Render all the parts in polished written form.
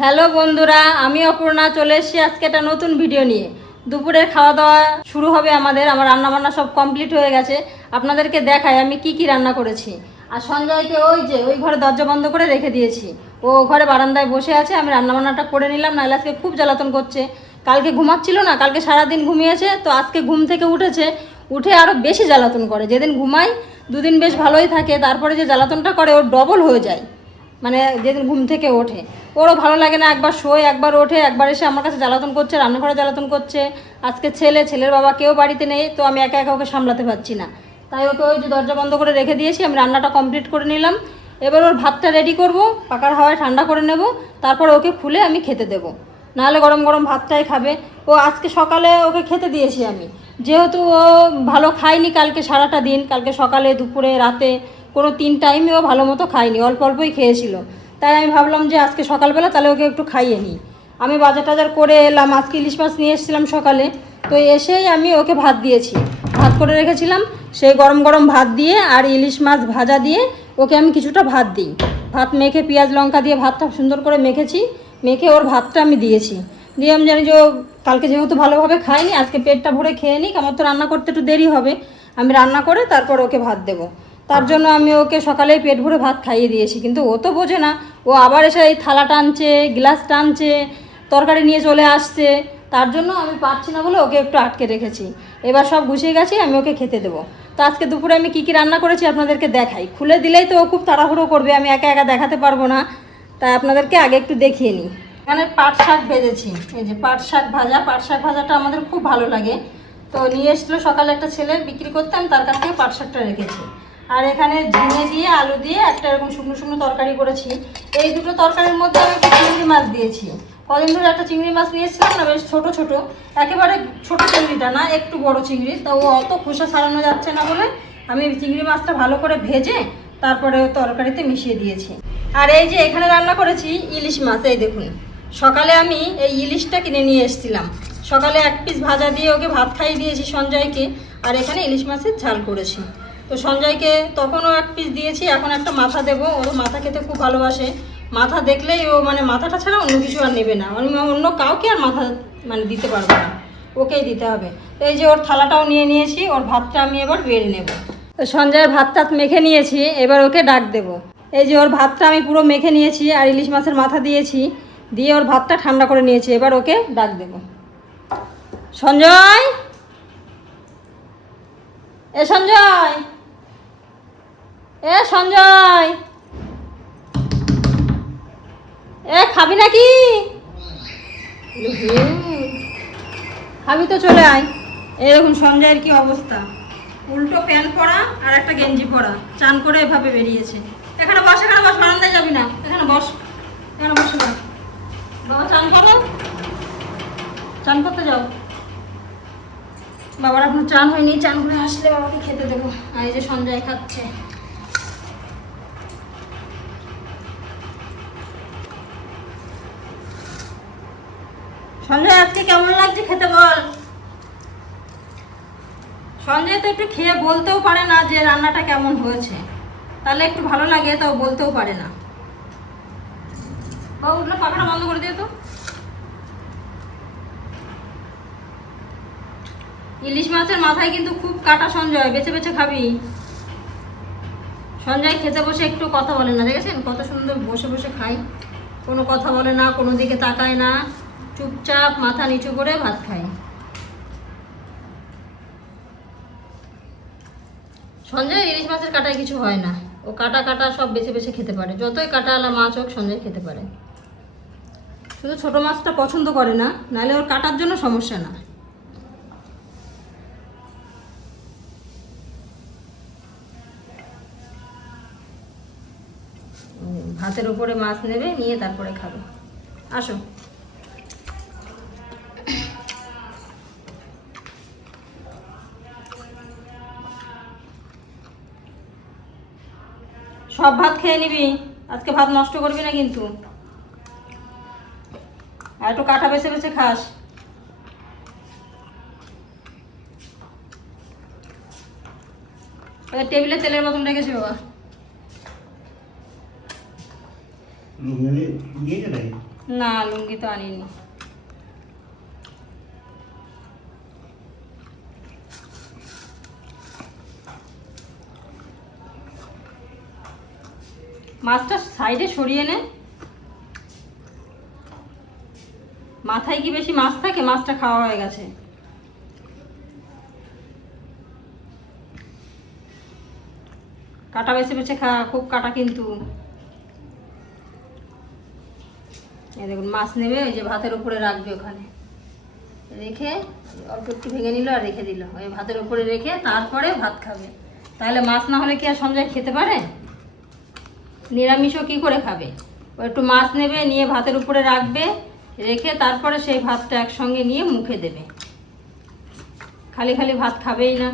Hello বন্ধুরা, আমি অপর্ণা চলে এসেছি আজকে একটা নতুন ভিডিও নিয়ে। দুপুরের খাওয়া দাওয়া শুরু হবে আমার রান্নাবান্না সব কমপ্লিট হয়ে গেছে। আপনাদেরকে দেখাই আমি কি রান্না করেছি। আর সঞ্জয়কে ওই ঘরে দরজা বন্ধ করে রেখে দিয়েছি, ও ঘরে বারান্দায় বসে আছে। আমি রান্নাবান্নাটা করে নিলাম, নাহলে আজকে খুব জ্বালাতন করছে। কালকে ঘুমাচ্ছিল না, কালকে সারাদিন ঘুমিয়েছে, তো আজকে ঘুম থেকে উঠে আরও বেশি জ্বালাতন করে। যেদিন ঘুমায় দুদিন বেশ ভালোই থাকে, তারপরে যে জ্বালাতনটা করে ওর ডবল হয়ে যায়। মানে যেদিন ঘুম থেকে ওঠে ওরও ভালো লাগে না, একবার শোয় একবার ওঠে, একবার এসে আমার কাছে জ্বালাতন করছে, রান্নাঘরে জ্বালাতন করছে। আজকে ছেলের বাবা কেউ বাড়িতে নেই, তো আমি একা একা ওকে সামলাতে পারছি না, তাই ওকে ওই যে দরজা বন্ধ করে রেখে দিয়েছি। আমি রান্নাটা কমপ্লিট করে নিলাম, এবার ওর ভাতটা রেডি করব, পাকার হাওয়ায় ঠান্ডা করে নেব, তারপর ওকে খুলে আমি খেতে দেবো। নাহলে গরম গরম ভাতটাই খাবে ও। আজকে সকালে ওকে খেতে দিয়েছি আমি, যেহেতু ও ভালো খায়নি কালকে সারাটা দিন, কালকে সকালে দুপুরে রাতে কোনো 3 টাইমে ও ভালো মতো খায়নি, অল্প অল্পই খেয়েছিল। তাই আমি ভাবলাম যে আজকে সকালবেলা তাহলে ওকে একটু খাইয়ে নিই। আমি বাজার টাজার করে এলাম, আজকে ইলিশ মাছ নিয়ে এসেছিলাম সকালে, তো এসেই আমি ওকে ভাত দিয়েছি। ভাত করে রেখেছিলাম, সেই গরম গরম ভাত দিয়ে আর ইলিশ মাছ ভাজা দিয়ে ওকে আমি কিছুটা ভাত দিই। ভাত মেখে পেঁয়াজ লঙ্কা দিয়ে ভাতটা সুন্দর করে মেখেছি, মেখে ওর ভাতটা আমি দিয়েছি। দিয়ে আমি জানি যে কালকে যেহেতু ভালোভাবে খাইনি, আজকে পেটটা ভরে খেয়ে নিই, আমার তো রান্না করতে একটু দেরি হবে। আমি রান্না করে তারপর ওকে ভাত দেবো, তার জন্য আমি ওকে সকালেই পেট ভরে ভাত খাইয়ে দিয়েছি। কিন্তু ও তো বোঝে না, ও আবার এসে এই থালা টানছে, গ্লাস টানছে, তরকারি নিয়ে চলে আসছে। তার জন্য আমি পারছি না বলে ওকে একটু আটকে রেখেছি। এবার সব গুছিয়ে গেছি, আমি ওকে খেতে দেবো। তো আজকে দুপুরে আমি কী রান্না করেছি আপনাদেরকে দেখাই। খুলে দিলেই তো ও খুব তাড়াহুড়ো করবে, আমি একা একা দেখাতে পারবো না, তাই আপনাদেরকে আগে একটু দেখিয়ে নিই। এখানে পাট শাক ভেজেছি, এই যে পাট শাক ভাজাটা আমাদের খুব ভালো লাগে। তো নিয়ে এসেছিলো সকালে একটা ছেলে বিক্রি করতে, আমি তার কাছ থেকে পাট শাকটা রেখেছি। আর এখানে ঝিঙে দিয়ে আলু দিয়ে একটা এরকম শুকনো শুকনো তরকারি করেছি। এই দুটো তরকারির মধ্যে আমি একটা চিংড়ি মাছ দিয়েছি। কদিন ধরে একটা চিংড়ি মাছ নিয়েছিলাম না, বেশ ছোটো ছোটো, একেবারে ছোটো চিংড়িটা না, একটু বড় চিংড়ি। তা ও অত খোসা ছাড়ানো যাচ্ছে না বলে আমি চিংড়ি মাছটা ভালো করে ভেজে তারপরে তরকারিতে মিশিয়ে দিয়েছি। আর এই যে এখানে রান্না করেছি ইলিশ মাছ, এই দেখুন। সকালে আমি এই ইলিশটা কিনে নিয়ে এসেছিলাম, সকালে 1 পিস ভাজা দিয়ে ওকে ভাত খাইয়ে দিয়েছি সঞ্জয়কে। আর এখানে ইলিশ মাছের ঝাল করেছি। তো সঞ্জয়কে তখনও 1 পিস দিয়েছি, এখন একটা মাথা দেবো, ও মাথা খেতে খুব ভালোবাসে। মাথা দেখলেই ও মানে মাথাটা ছাড়া অন্য কিছু আর নেবে না, আমি অন্য কাউকে আর মাথা মানে দিতে পারবো না, ওকেই দিতে হবে। তো এই যে ওর থালাটাও নিয়ে নিয়েছি, ওর ভাতটা আমি এবার বেড়ে নেব। তো সঞ্জয়ের ভাত টাত মেখে নিয়েছি, এবার ওকে ডাক দেবো। এই যে ওর ভাতটা আমি পুরো মেখে নিয়েছি আর ইলিশ মাছের মাথা দিয়েছি, দিয়ে ওর ভাতটা ঠান্ডা করে নিয়েছি। এবার ওকে ডাক দেব। সঞ্জয়, এ সঞ্জয়, এ সঞ্জয়, এ খাবি নাকি? খাবি তো চলে আয়। এরকম সঞ্জয়ের কি অবস্থা, উল্টো প্যান্ট পরা আর একটা গেঞ্জি পরা, চান করে এভাবে বেরিয়েছে। এখানে বস, বারান্দায় যাবি না, এখানে বস, এখানে বসে না। বাবা চান করো, চান করতে যাও। বাবার এখন চান হয়নি, চান করে আসলে বাবাকে খেতে দেবো। আর এই যে সঞ্জয় খাচ্ছে। সঞ্জয় আজকে কেমন লাগছে খেতে বল। সঞ্জয় তো একটু খেয়ে বলতেও পারে না যে রান্নাটা কেমন হয়েছে, তাহলে একটু ভালো লাগে, তাও বলতেও পারে না। বাবা উঠলে পাখাটা বন্ধ করে দিয়ে তো। ইলিশ মাছের মাথায় কিন্তু খুব কাটা সঞ্জয়, বেছে বেছে খাবি। সঞ্জয় খেতে বসে একটু কথা বলে না, দেখেছেন কত সুন্দর বসে বসে খায়, কোনো কথা বলে না, কোনো দিকে তাকায় না, চুপচাপ মাথা নিচু করে ভাত খায়। সঞ্জয় ইলিশ মাছের কাটায় কিছু হয় না, ও কাটা কাটা সব বেছে বেছে খেতে পারে, যতই কাটাওয়ালা মাছ হোক সঞ্জয় খেতে পারে। শুধু ছোট মাছটা পছন্দ করে না, নাহলে ওর কাটার জন্য সমস্যা না। ভাতের উপরে মাছ নেবে, নিয়ে তারপরে খাবে। আসো। সব ভাত খেয়ে নিবি, আজকে ভাত নষ্ট করবি না কিন্তু। আর একটু কাটা বেছে বেছে খাস। টেবিলে তেলের বোতল রেখেছি বাবা। নিয়ে যাবে। না, লুঙ্গি তো আনিনি। মাছটা সাইডে সরিয়ে নে। মাথায় কি বেশি মাছ থাকে? মাছটা খাওয়া হয়ে গেছে। কাটা বেছে বেছে খা, খুব কাটা কিন্তু। এই দেখুন, মাছ নেবে, ওই যে ভাতের উপরে রাখবে, ওখানে রেখে অল্প একটু ভেঙে নিল আর রেখে দিল। ওই ভাতের উপরে রেখে তারপরে ভাত খাবে। তাহলে মাছ না হলে কি আর সঞ্জয় খেতে পারে? নিরামিষও কি করে খাবে? ও একটু মাছ নেবে, নিয়ে ভাতের উপরে রাখবে, রেখে তারপরে সেই ভাতটা একসঙ্গে নিয়ে মুখে দেবে। খালি খালি ভাত খাবেই না।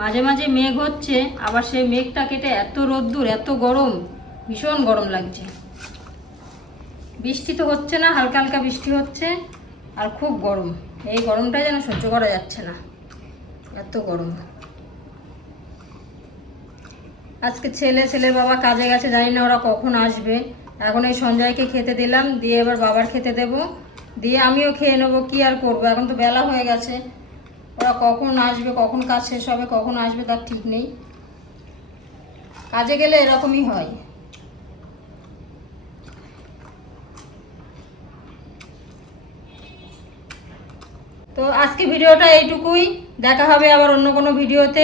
মাঝে মাঝে মেঘ হচ্ছে, আবার সেই মেঘটা কেটে এত রোদ্দুর, এত গরম, ভীষণ গরম লাগছে। বৃষ্টি তো হচ্ছে না, হালকা হালকা বৃষ্টি হচ্ছে, আর খুব গরম। এই গরমটা যেন সহ্য করা যাচ্ছে না, এত গরম। আজকে ছেলের বাবা কাজে গেছে, জানি না ওরা কখন আসবে। এখন এই সঞ্জয়কে খেতে দিলাম, দিয়ে এবার বাবার খেতে দেব, দিয়ে আমিও খেয়ে নেবো। কি আর করবো, এখন তো বেলা হয়ে গেছে। ওরা কখন আসবে, কখন কাজ শেষ হবে, কখন আসবে তার ঠিক নেই। কাজে গেলে এরকমই হয়। তো আজকে ভিডিওটা এইটুকুই। দেখা হবে আবার অন্য কোনো ভিডিওতে।